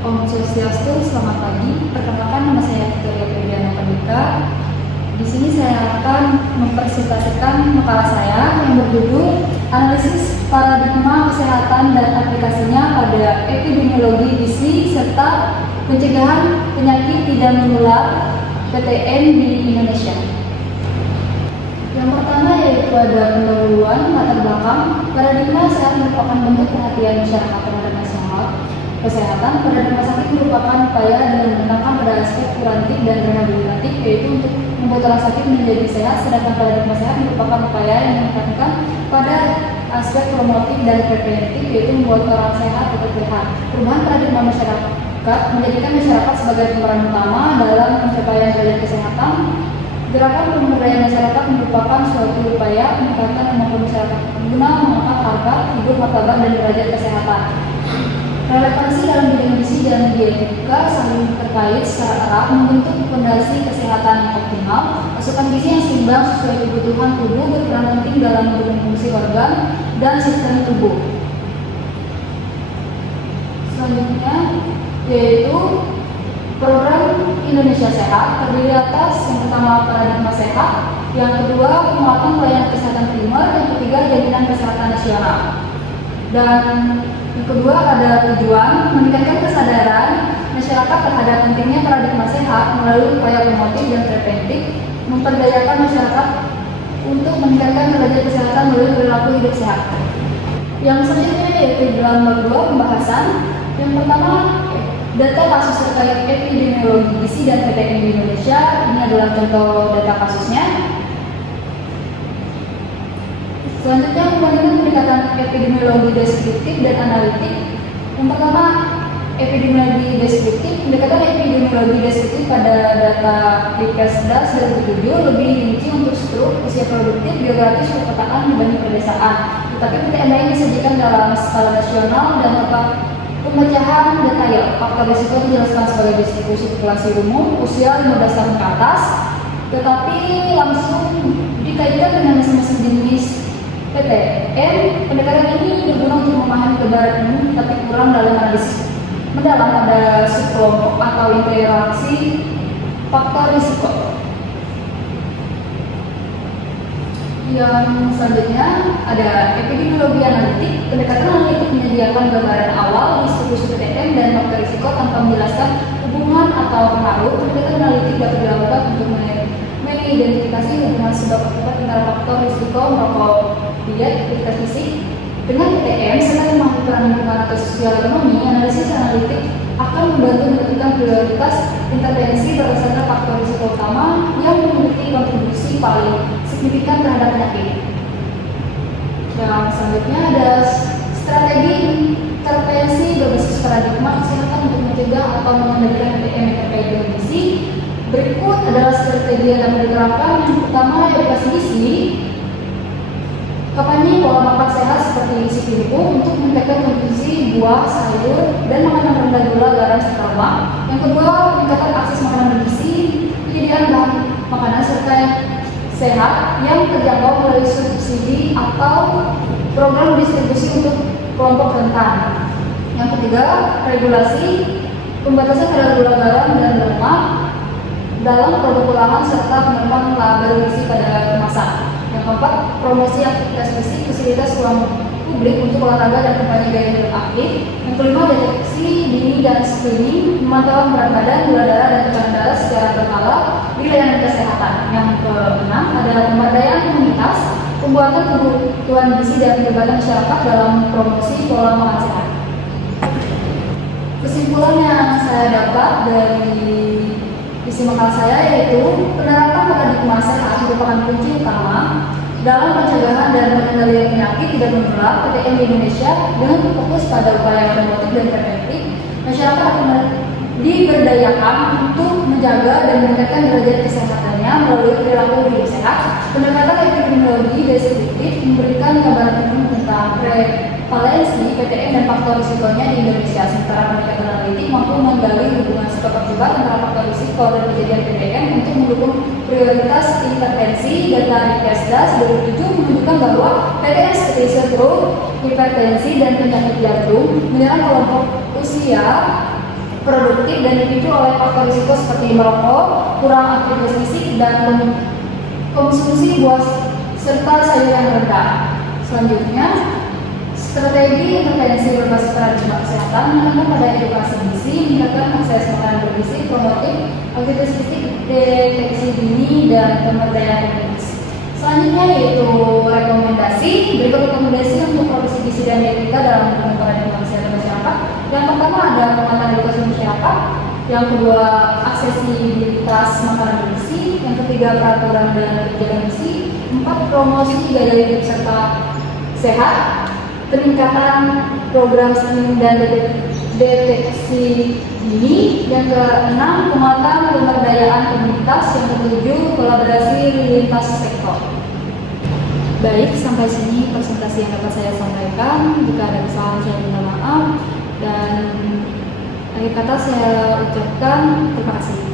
Om Swastiastu, selamat pagi. Perkenalkan, nama saya Victoria Febriana Pandika. Di sini saya akan mempresentasikan makalah saya yang berjudul Analisis Paradigma Kesehatan dan Aplikasinya pada Epidemiologi Gizi serta Pencegahan Penyakit Tidak Menular (PTM) di Indonesia. Yang pertama yaitu ada pendahuluan latar belakang. Paradigma sehat merupakan bentuk perhatian masyarakat terhadap kesehatan pada rumah sakit merupakan upaya dengan menekankan pada aspek kurantif dan rehabilitatif, yaitu untuk membuat orang sakit menjadi sehat, sedangkan paradigma sehat merupakan upaya yang menekankan pada aspek promotif dan preventif, yaitu membuat orang sehat tetap sehat. Perubahan paradigma masyarakat menjadikan masyarakat sebagai pemeran utama dalam pencapaian derajat kesehatan. Gerakan pemberdayaan masyarakat merupakan suatu upaya meningkatkan kemampuan masyarakat guna mengangkat harga hidup, martabat, dan derajat kesehatan. Relevansi dalam bidang gizi dan dietika saling terkait secara erat membentuk fondasi kesehatan yang optimal. Asupan gizi yang seimbang sesuai kebutuhan tubuh berperan penting dalam mendukung fungsi organ dan sistem tubuh. Selanjutnya yaitu program Indonesia Sehat, terdiri atas yang pertama paradigma sehat, yang kedua penguatan pelayanan kesehatan primer, yang ketiga jaminan kesehatan nasional. Dan yang kedua ada tujuan meningkatkan kesadaran masyarakat terhadap pentingnya paradigma sehat melalui upaya promotif dan preventif, memperdayakan masyarakat untuk meningkatkan derajat kesehatan melalui perilaku hidup sehat. Yang selanjutnya yaitu dalam bab 2 pembahasan. Yang pertama, data kasus terkait epidemiologi gizi dan PTM di Indonesia. Ini adalah contoh data kasusnya. Selanjutnya, pembandingan pendekatan epidemiologi deskriptif dan analitik. Yang pertama, epidemiologi deskriptif. Pendekatan epidemiologi deskriptif pada data Dikesdas 2007 lebih rinci untuk struk, usia produktif, geografis, perkotaan dibanding pedesaan. Tetapi PTM lain disajikan dalam skala nasional dan pemecahan detail. Faktor risiko dijelaskan sebagai distribusi populasi umum, usia 15 tahun ke atas, tetapi langsung dikaitkan dengan masing-masing jenis PTM. Pendekatan ini berguna untuk memahami gambaran umum, tapi kurang dalam analisis mendalam pada subkelompok atau interaksi faktor risiko. Yang selanjutnya ada epidemiologi analitik. Pendekatan analitik menyediakan gambaran awal distribusi PTM dan faktor risiko tanpa menjelaskan hubungan atau pengaruh. Pendekatan analitik dapat dilakukan untuk mengidentifikasi hubungan sebab akibat antara faktor risiko merokok, diet, aktivitas fisik dengan PTM serta memahami peran lingkungan atau sosial ekonomi. Analisis analitik akan membantu menentukan prioritas intervensi berdasarkan faktor risiko utama yang memiliki kontribusi paling signifikan terhadap penyakit. Yang selanjutnya ada strategi intervensi berbasis paradigma kesehatan untuk mencegah atau mengendalikan PTM yang terkait dengan gizi. Berikut adalah strategi yang dapat diterapkan. Yang pertama, edukasi gizi. Kampanye pola makan sehat seperti isi piringku untuk meningkatkan konsumsi buah, sayur, dan makanan rendah gula, garam, serta lemak. Yang kedua, meningkatkan akses makanan bergizi, penyediaan bahan makanan serta sehat yang terjangkau melalui subsidi atau program distribusi untuk kelompok rentan. Yang ketiga, regulasi pembatasan kadar gula, garam, dan lemak dalam produk olahan serta penerapan label gizi pada kemasan. Yang keempat, promosi aktivitas fisik, fasilitas ruang publik untuk olahraga dan kampanye gaya hidup aktif. Yang kelima, deteksi dini dan screening, pemantauan berat badan, gula darah, dan tekanan darah secara berkala di layanan kesehatan. Yang keenam, ada pemberdayaan komunitas, pembuatan kebutuhan gizi dan keterlibatan masyarakat dalam promosi pola makan sehat. Kesimpulan yang saya dapat dari isi makalah saya yaitu penerapan paradigma sehat merupakan kunci utama dalam pencegahan dan pengendalian penyakit tidak menular PTM di Indonesia. Dengan fokus pada upaya promotif dan preventif, masyarakat akan diberdayakan untuk menjaga dan meningkatkan derajat kesehatannya melalui perilaku hidup sehat. Pendekatan epidemiologi deskriptif memberikan gambaran umum tentang prevalensi PTM dan faktor risikonya di Indonesia, sementara pendekatan analitik mampu menggali hubungan sebab akibat antara faktor risiko dan kejadian PTM untuk mendukung prioritas intervensi. Data Dikesdas 2007 menunjukkan bahwa PTM seperti stroke, hipertensi, dan penyakit jantung menyerang kelompok usia produktif dan dipicu oleh faktor risiko seperti merokok, kurang aktivitas fisik, dan konsumsi buah serta sayur yang rendah. Selanjutnya, strategi intervensi berbasis paradigma kesehatan menekankan pada edukasi gizi, meningkatkan akses makanan bergizi, promotif, aktivitas fisik, deteksi dini, dan pemberdayaan medis. Selanjutnya yaitu rekomendasi. Berikut rekomendasi untuk profesi gizi dan dietika dalam mendukung paradigma kesehatan masyarakat. Yang pertama ada penguatan edukasi masyarakat. Yang kedua, aksesibilitas makanan bergizi. Yang ketiga, peraturan dan kebijakan gizi. 4, promosi gaya hidup serta sehat. Peningkatan program screening dan deteksi dini. Yang keenam, penguatan pemberdayaan komunitas. Yang ketujuh, kolaborasi lintas sektor. Baik, sampai sini presentasi yang dapat saya sampaikan. Jika ada kesalahan saya minta maaf, dan akhir kata saya ucapkan terima kasih.